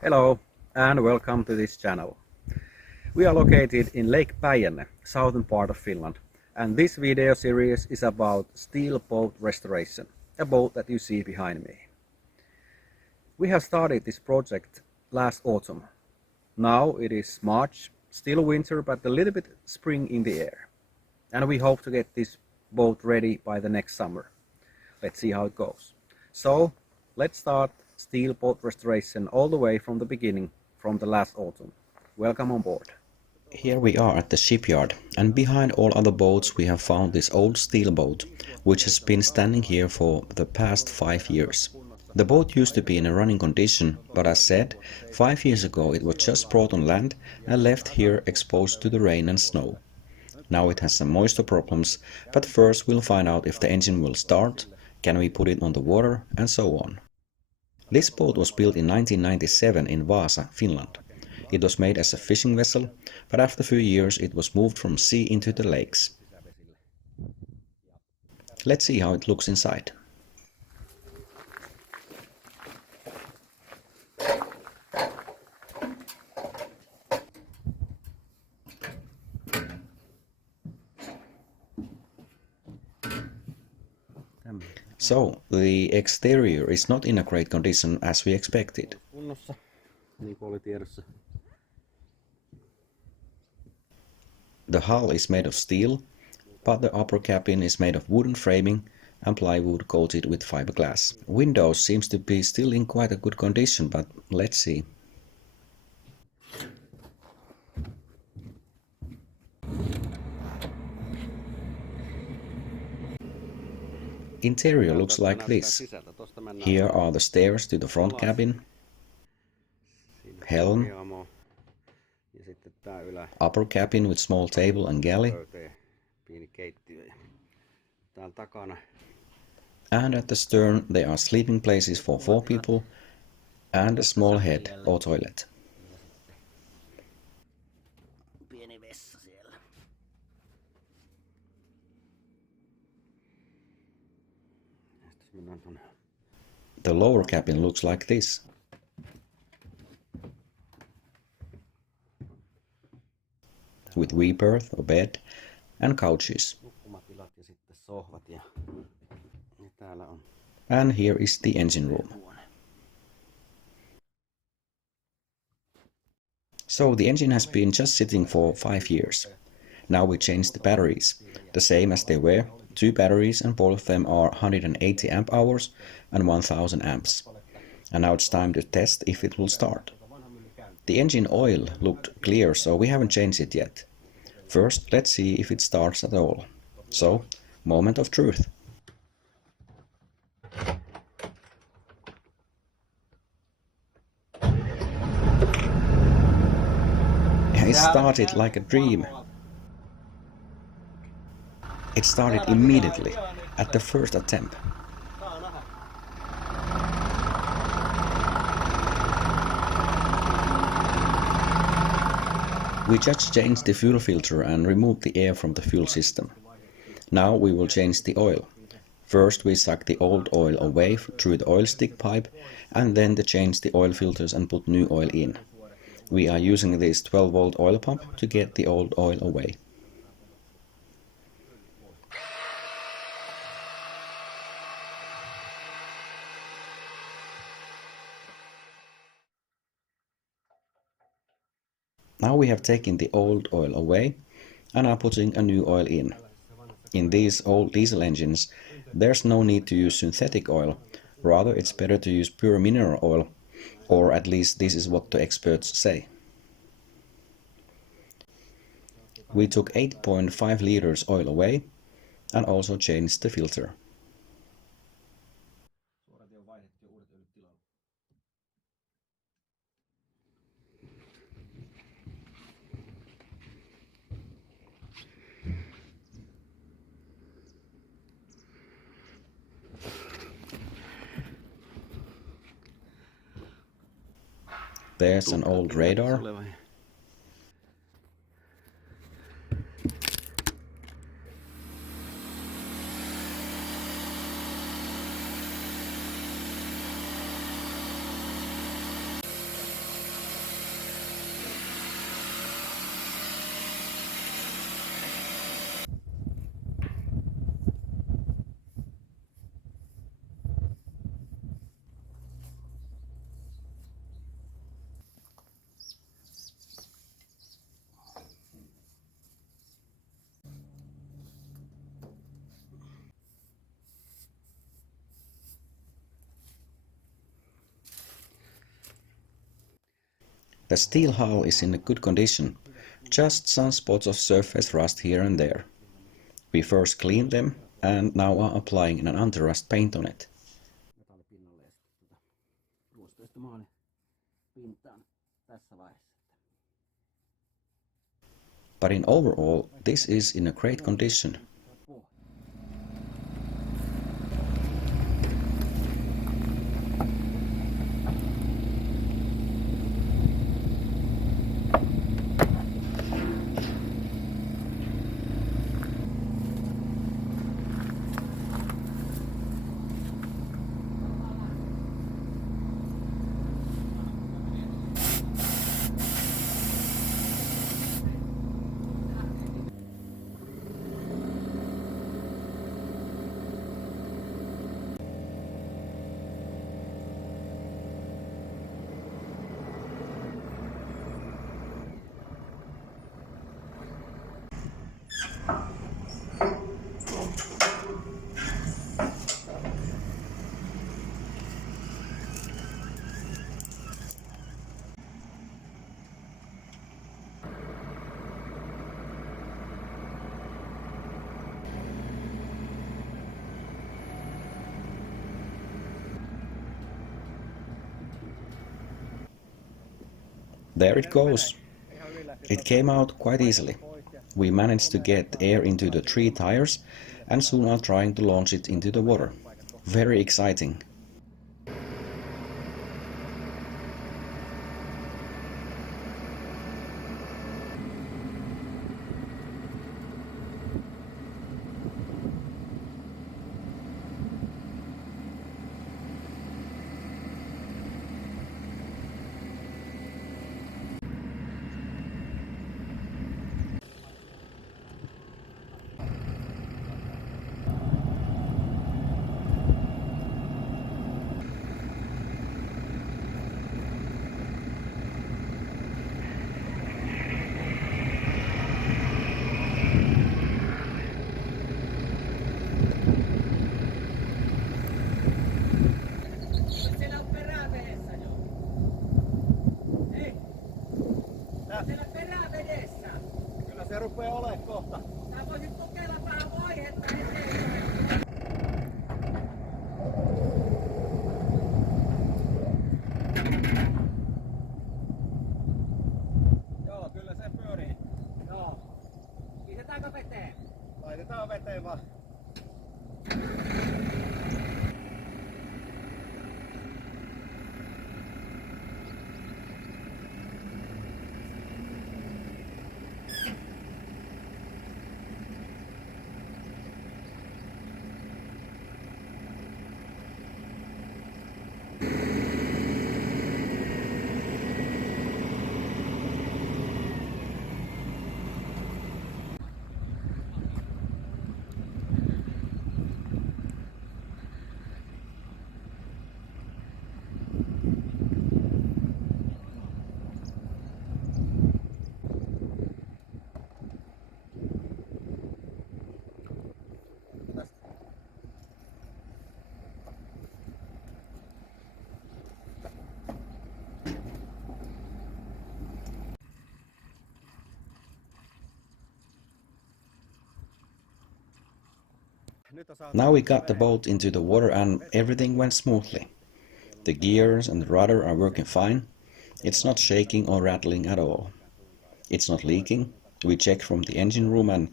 Hello and welcome to this channel. We are located in Lake Päijänne, southern part of Finland, and this video series is about steel boat restoration, a boat that you see behind me. We have started this project last autumn. Now it is March, still winter but a little bit spring in the air. And we hope to get this boat ready by the next summer. Let's see how it goes. So let's start steel boat restoration all the way from the beginning, from the last autumn. Welcome on board. Here we are at the shipyard, and behind all other boats we have found this old steel boat, which has been standing here for the past 5 years. The boat used to be in a running condition, but as said, 5 years ago it was just brought on land and left here exposed to the rain and snow. Now it has some moisture problems, but first we'll find out if the engine will start, can we put it on the water, and so on. This boat was built in 1997 in Vaasa, Finland. It was made as a fishing vessel, but after a few years it was moved from sea into the lakes. Let's see how it looks inside. So, the exterior is not in a great condition as we expected. The hull is made of steel, but the upper cabin is made of wooden framing and plywood coated with fiberglass. Windows seems to be still in quite a good condition, but let's see. Interior looks like this. Here are the stairs to the front cabin, helm, upper cabin with small table and galley, and at the stern there are sleeping places for 4 people and a small head or toilet. The lower cabin looks like this. With rebirth or bed and couches. And here is the engine room. So the engine has been just sitting for 5 years. Now we changed the batteries, the same as they were, 2 batteries, and both of them are 180 amp hours and 1000 amps. And now it's time to test if it will start. The engine oil looked clear, so we haven't changed it yet. First, let's see if it starts at all. So, moment of truth. It started like a dream. It started immediately, at the first attempt. We just changed the fuel filter and removed the air from the fuel system. Now we will change the oil. First we suck the old oil away through the oil stick pipe, and then to change the oil filters and put new oil in. We are using this 12-volt oil pump to get the old oil away. Now we have taken the old oil away and are putting a new oil in. In these old diesel engines, there's no need to use synthetic oil, rather it's better to use pure mineral oil, or at least this is what the experts say. We took 8.5 liters oil away and also changed the filter. There's an old radar. The steel hull is in a good condition, just some spots of surface rust here and there. We first cleaned them and now are applying an anti-rust paint on it. But in overall, this is in a great condition. There it goes. It came out quite easily. We managed to get air into the 3 tires and soon are trying to launch it into the water. Very exciting. Se rupeaa olemaan kohta. Sä voisit kokeilla vähän vaihetta eteenpäin. Joo, kyllä se pyörii. Joo. Pistetäänkö veteen? Laitetaan veteen vaan. Now we got the boat into the water and everything went smoothly. The gears and the rudder are working fine. It's not shaking or rattling at all. It's not leaking. We checked from the engine room and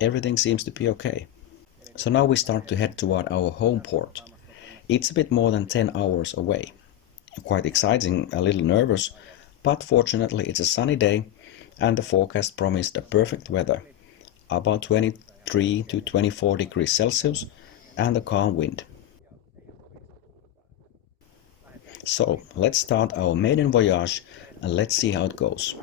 everything seems to be okay. So now we start to head toward our home port. It's a bit more than 10 hours away. Quite exciting, a little nervous, but fortunately it's a sunny day and the forecast promised a perfect weather. About 23 to 24 degrees Celsius and a calm wind. So let's start our maiden voyage and let's see how it goes.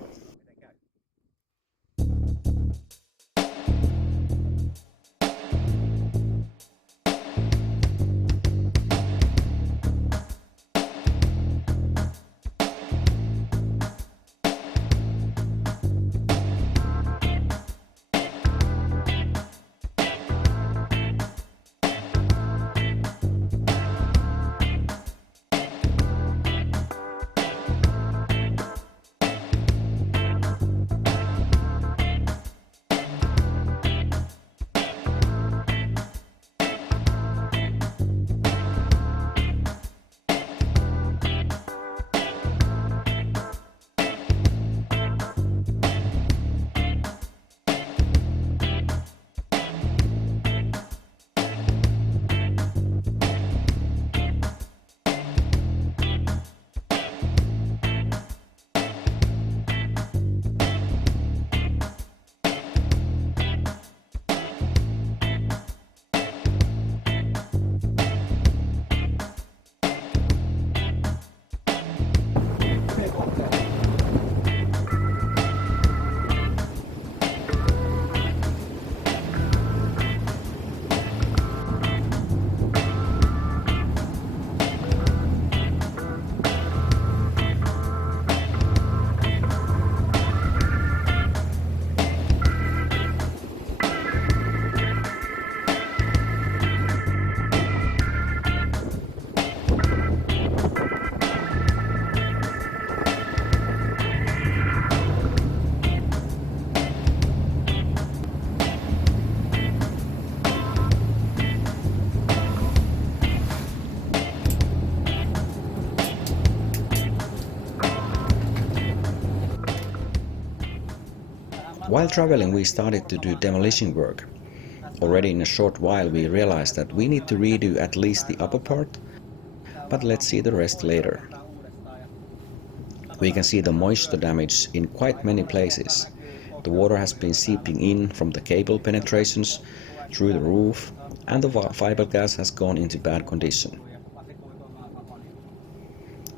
While traveling, we started to do demolition work. Already in a short while we realized that we need to redo at least the upper part, but let's see the rest later. We can see the moisture damage in quite many places. The water has been seeping in from the cable penetrations through the roof, and the fiberglass has gone into bad condition.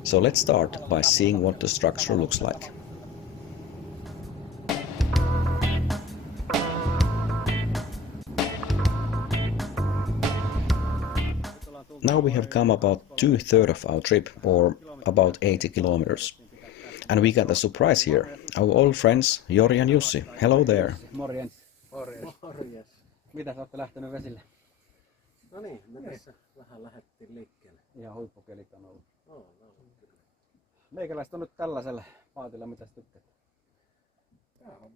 So let's start by seeing what the structure looks like. Now we have come about 2/3 of our trip, or about 80 kilometers. And we got a surprise here. Our old friends Jori and Jussi. Hello there. Morjens. Morjes. Mitä sä ootte lähtenyt vesille? No niin, me tässä vähän lähdettiin liikkeelle. Ihan huippukelit on ollut. No, Meikäläiset on nyt tällaisella paatilla, mitä sä tykkäät? Tää on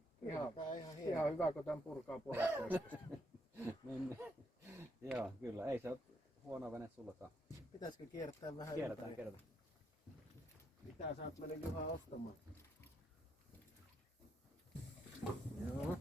ihan hyvä, kun tän purkaa puolesta. Niin, joo, kyllä. Ei se ole huono vene sullakaan. Pitäisikö kiertää vähän Kierretään. Mitä sä oot mennyt Juha ostamaan? Joo.